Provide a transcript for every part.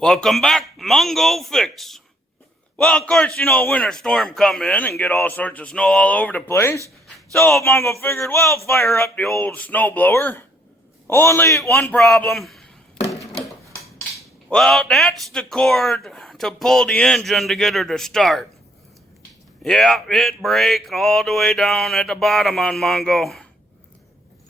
Welcome back, MONGO FIX. Well, of course, you know, winter storm come in and get all sorts of snow all over the place. So Mongo figured, well, fire up the old snowblower. Only one problem. Well, that's the cord to pull the engine to get her to start. Yeah, it break all the way down at the bottom on Mongo.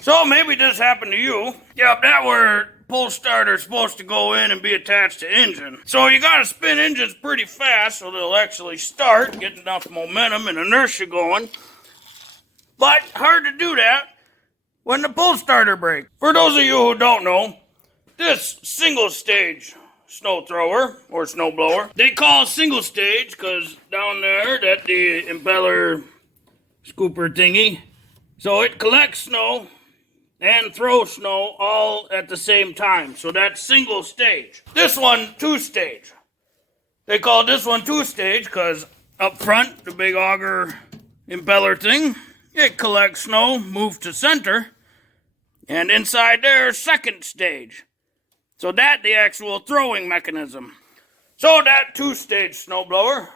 So maybe this happened to you. Yep, that where pull starter's supposed to go in and be attached to engine. So you gotta spin engines pretty fast so they'll actually start, get enough momentum and inertia going. But hard to do that when the pull starter breaks. For those of you who don't know, this single stage snow thrower or snow blower, they call it single stage because down there that the impeller scooper thingy, so it collects snow and throw snow all at the same time. So that's single stage. This one, two stage. They call this one two stage because up front, the big auger impeller thing, it collects snow, moves to center, and inside there, second stage. So that the actual throwing mechanism. So that two-stage snowblower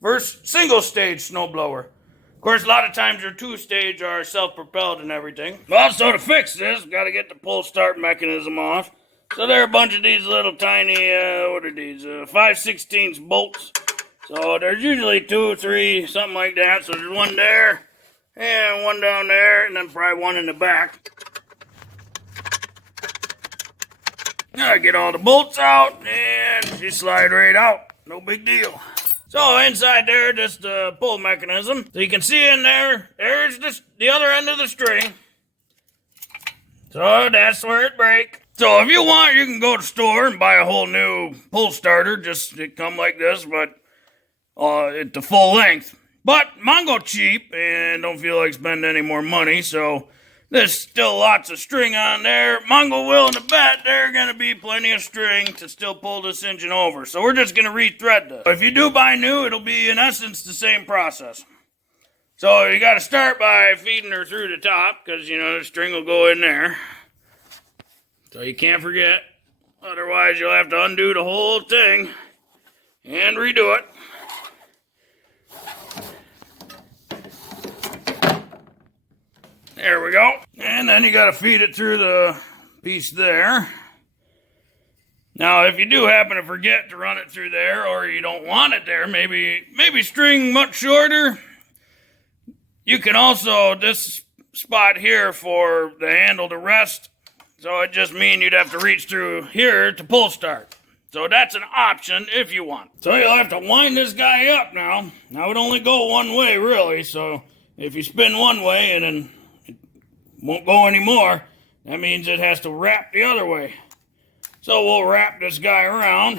versus single-stage snowblower. Of course, a lot of times your two-stage are self-propelled and everything. Well, so to fix this, got to get the pull start mechanism off. So there are a bunch of these little tiny, what are these, 5/16 bolts. So there's usually 2, 3, something like that. So there's one there, and one down there, and then probably one in the back. I get all the bolts out, and you slide right out. No big deal. So inside there, just the pull mechanism. So you can see in there, there's just the other end of the string. So that's where it breaks. So if you want, you can go to the store and buy a whole new pull starter. Just it come like this, but at the full length. But Mongo cheap and don't feel like spending any more money, so there's still lots of string on there. Mongo willing to bet there's going to be plenty of string to still pull this engine over. So we're just going to rethread this. If you do buy new, it'll be in essence the same process. So you got to start by feeding her through the top because, you know, the string will go in there. So you can't forget. Otherwise, you'll have to undo the whole thing and redo it. There we go. And then you got to feed it through the piece there. Now, if you do happen to forget to run it through there, or you don't want it there, maybe string much shorter, you can also, this spot here for the handle to rest, so it just means you'd have to reach through here to pull start. So that's an option if you want. So you'll have to wind this guy up now. Now it only go one way, really, so if you spin one way and then won't go anymore, that means it has to wrap the other way. So we'll wrap this guy around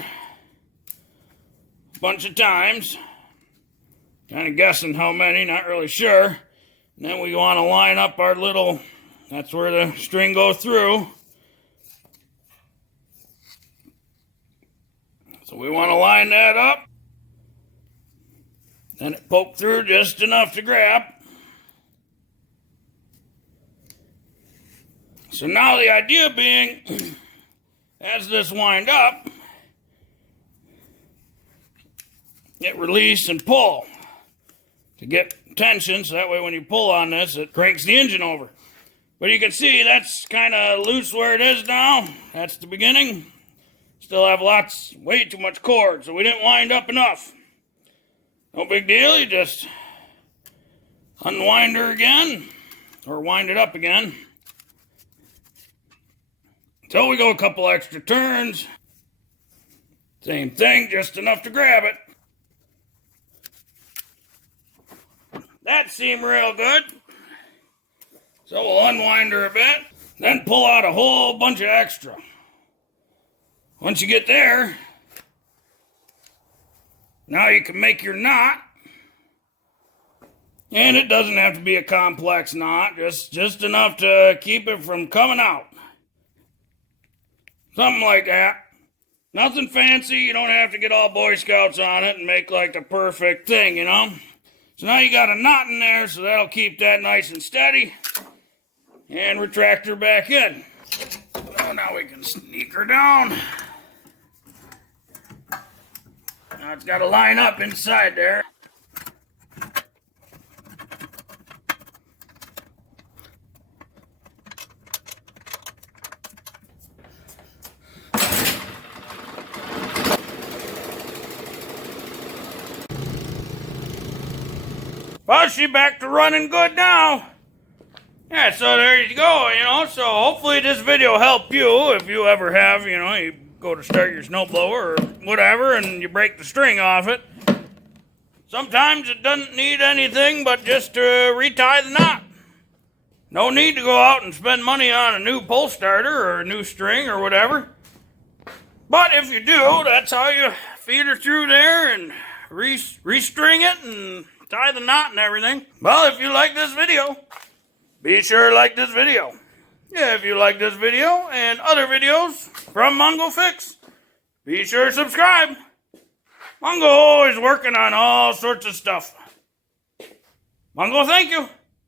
a bunch of times. Kind of guessing how many, not really sure. And then we want to line up our little, that's where the string goes through. So we want to line that up. Then it poke through just enough to grab. So now the idea being, as this wind up, it release and pull to get tension, so that way when you pull on this, it cranks the engine over. But you can see that's kind of loose where it is now. That's the beginning. Still have way too much cord, so we didn't wind up enough. No big deal, you just unwind her again, or wind it up again. So we go a couple extra turns. Same thing, just enough to grab it. That seemed real good. So we'll unwind her a bit, then pull out a whole bunch of extra. Once you get there, now you can make your knot. And it doesn't have to be a complex knot, just enough to keep it from coming out. Something like that. Nothing fancy. You don't have to get all Boy Scouts on it and make like the perfect thing, you know. So now you got a knot in there, so that'll keep that nice and steady. And retract her back in. So now we can sneak her down. Now it's got to line up inside there. Well, she's back to running good now. Yeah, so there you go, you know. So hopefully this video helped you if you ever have, you know, you go to start your snowblower or whatever and you break the string off it. Sometimes it doesn't need anything but just to retie the knot. No need to go out and spend money on a new pull starter or a new string or whatever. But if you do, that's how you feed her through there and restring it and tie the knot and everything. Well, if you like this video, be sure to like this video. Yeah, if you like this video and other videos from MONGO FIX, be sure to subscribe. MONGO always working on all sorts of stuff. MONGO, thank you.